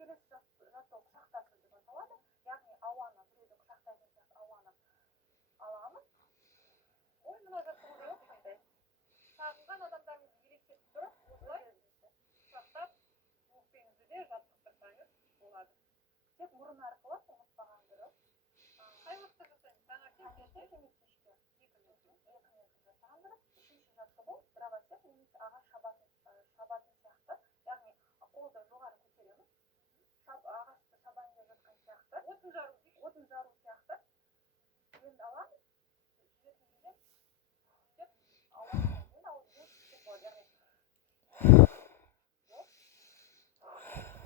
келесі жаттығу құшақтасу деп аталады. Яғни ауаны, біреуді құшақтайтын сияқты ауаны аламыз. Ой, мына жаттығу жақсы. Сағынған адамдарыңызды елестетіп тұрып, осылай құшақтап, өкпеңізді де жаттықтырсаңыз болады. Тек мұрын арқылы ұмытпаған дұрыс. Қай уақытта жасаймыз? Таңертең, кешке? кешке? 2 минут жасаған дұрыс. Үшінші жаттығу дровосек немесе ағаш шабатын сияқты. Яғни қолды жоғары көтереміз. Ағашты шабайын деп жатқан сияқты. Отын жару дейік. Отын жару сияқты. Енді аламыз. Жүретін кезде деп аламыз. Енді ауыз деп болады.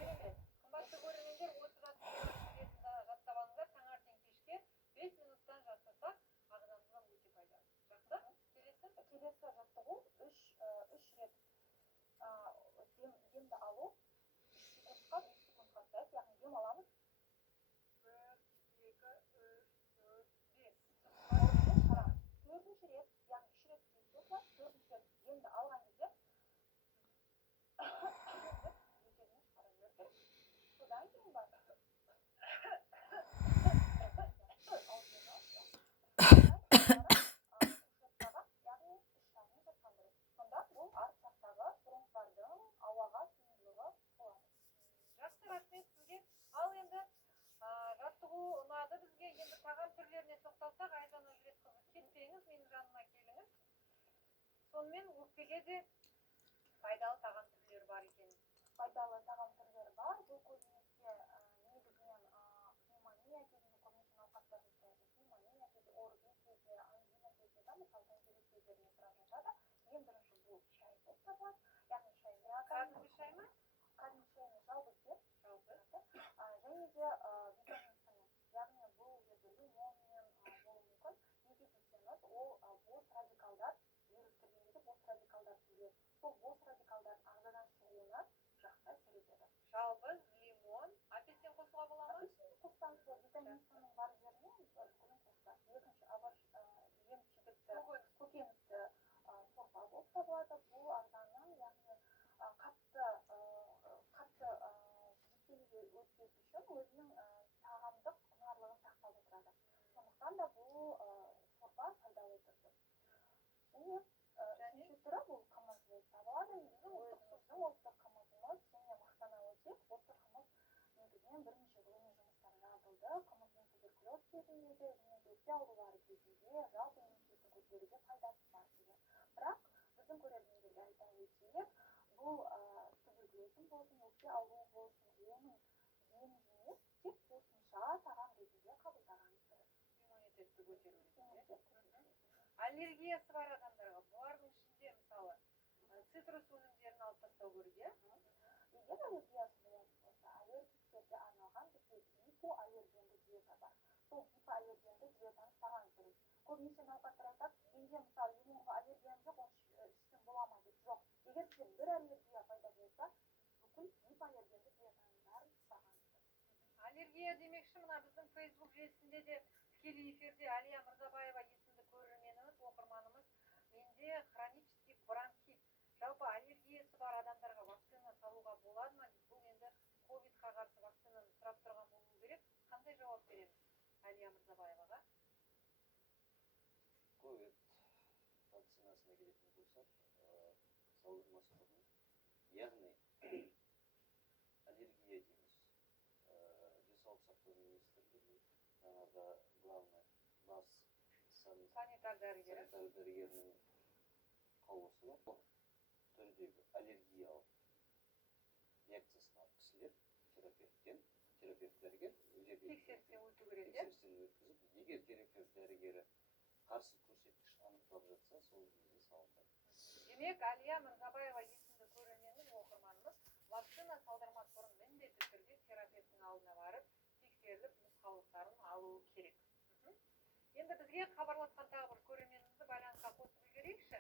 Яғни қымбатты көрермендер, осы жаттығулар ретінде жаттап алыңыздар. Таңертең кешке 5 минуттан жасасақ, ағзамызға өте пайдалы. Жақсы? Келесі жаттығу 3 рет демді алу. 3 секундқа ұстайық, яғни дем аламыз. 1, 2, 3, 4, 5. Төртінші рет, яғни 3 рет істейсіз, төртінші рет демді алған кезде етегіңіз қарай берді. Содан кейін бар. Сонда бұл арт жақтағы бронхтардың ауаға сыйымдылығы болады. Жақсы, рахмет сізге. Ал енді жаттығу ұнады бізге. Енді тағам түрлеріне тоқталсақ, Айжан Өжіретқызы, кетпеңіз, менің жаныма келіңіз. Сонымен өкпеге де пайдалы тағам түрлері бар екен. Пайдалы тағам түрлері бар. Бұл көбінесе негізінен пневмония кезінде көбінесе науқастар жасайды. Пневмония кезде, орби кезде, ангина кезде, мысалы тонзиллит кездеріне сұрап жатады. Ең бірінші бұл шай болып табылады. Яғни шай Кәдімгі шай ма? Кәдімгі шай емес, жалғыз деп. Жалғыз. Және де витамин С. Яғни бұл жерде лимонмен болуы мүмкін. Неге десеңіз, ол бос радикалдар, вирус кірген кезде бос радикалдар түзіледі. Сол бос радикалдардың ағзадан шығуына жақсы әсер етеді. Жалғыз, лимон, апельсин қосуға бола ма? Апельсин қоссаңыз болады, витамин С-ның бар жеріне бүкілін қосылады. Екінші емшігітті, көкөністі сорпа болып табылады. Бұл ағзаның, яғни қатты жүктемеге өтпес үшін өзінің тағамдық құнарлығын сақтап отырады. Сондықтан да бұл сорпа пайдалы түрде. Және үшінші түрі бұл қымыз болып табылады. Біздің ұлттық қымызымыз және мақтана өтек. Осы қымыз негізінен бірнеше ғылыми жұмыстар жазылды. Қымыздың туберкулез кезінде және өкпе аурулары кезінде жалпы иммунитетін көтеруге пайдасы бар деген. Бірақ біздің көрермендерге айта өтейік, бұл туберкулездің болсын, өкпе ауруы болсын, оның емі емес, тек қосымша тағам ретінде қабылдағаныңыз дұрыс. Иммунитетті көтеру ретінде. Аллергиясы бар адамдарға, бұлардың ішінде мысалы цитрус өнімдерін алып тастау керек, иә? Егер аллергиясы болатын болса, аллергиктерге арналған бізде гипоаллергенді диета бар. Сол гипоаллергенді диетаны ұстағаныңыз дұрыс. Көбінесе науқастар айтады, менде мысалы лимонға аллергиям жоқ, оны ішсем бола ма деп. Жоқ. Егер сізде бір аллергия пайда болса, бүкіл гипоаллергенді диетаның бәрін ұстағаныңыз дұрыс. Аллергия демекші, мына біздің Facebook желісінде де тікелей эфирде Әлия Мырзабаева есімді көрерменіміз, оқырманымыз, менде хронический бронхит, жалпы аллергиясы бар адамдарға вакцина салуға болады ма? Бұл енді ковидқа қарсы вакцинаны сұрап тұрған болу керек. Қандай жауап береміз Әлия Мырзабаеваға? Ковид вакцинасына келетін болсақ, салдырмас бұрын, яғни аллергия дейміз. Денсаулық сақтау министрлігі жаңағы главный бас Санитар дәрігерінің қаулысы бар. Түрдегі аллергиялық реакциясын алып кісілер терапевт дәрігер тексерістен өту керек, өткізіп, егер терапевт дәрігері қарсы көрсеткіш анықталып жатса, сол кезде салынады. Демек, Әлия Мырзабаева есімді көрерменіміз, оқырманымыз, вакцина салдырмас бұрын міндетті түрде терапевттің алдына барып, тексеріліп, нұсқаулықтарын алуы керек. Енді бізге хабарласқан тағы бір көрерменімізді байланысқа қосып үлгерейікші.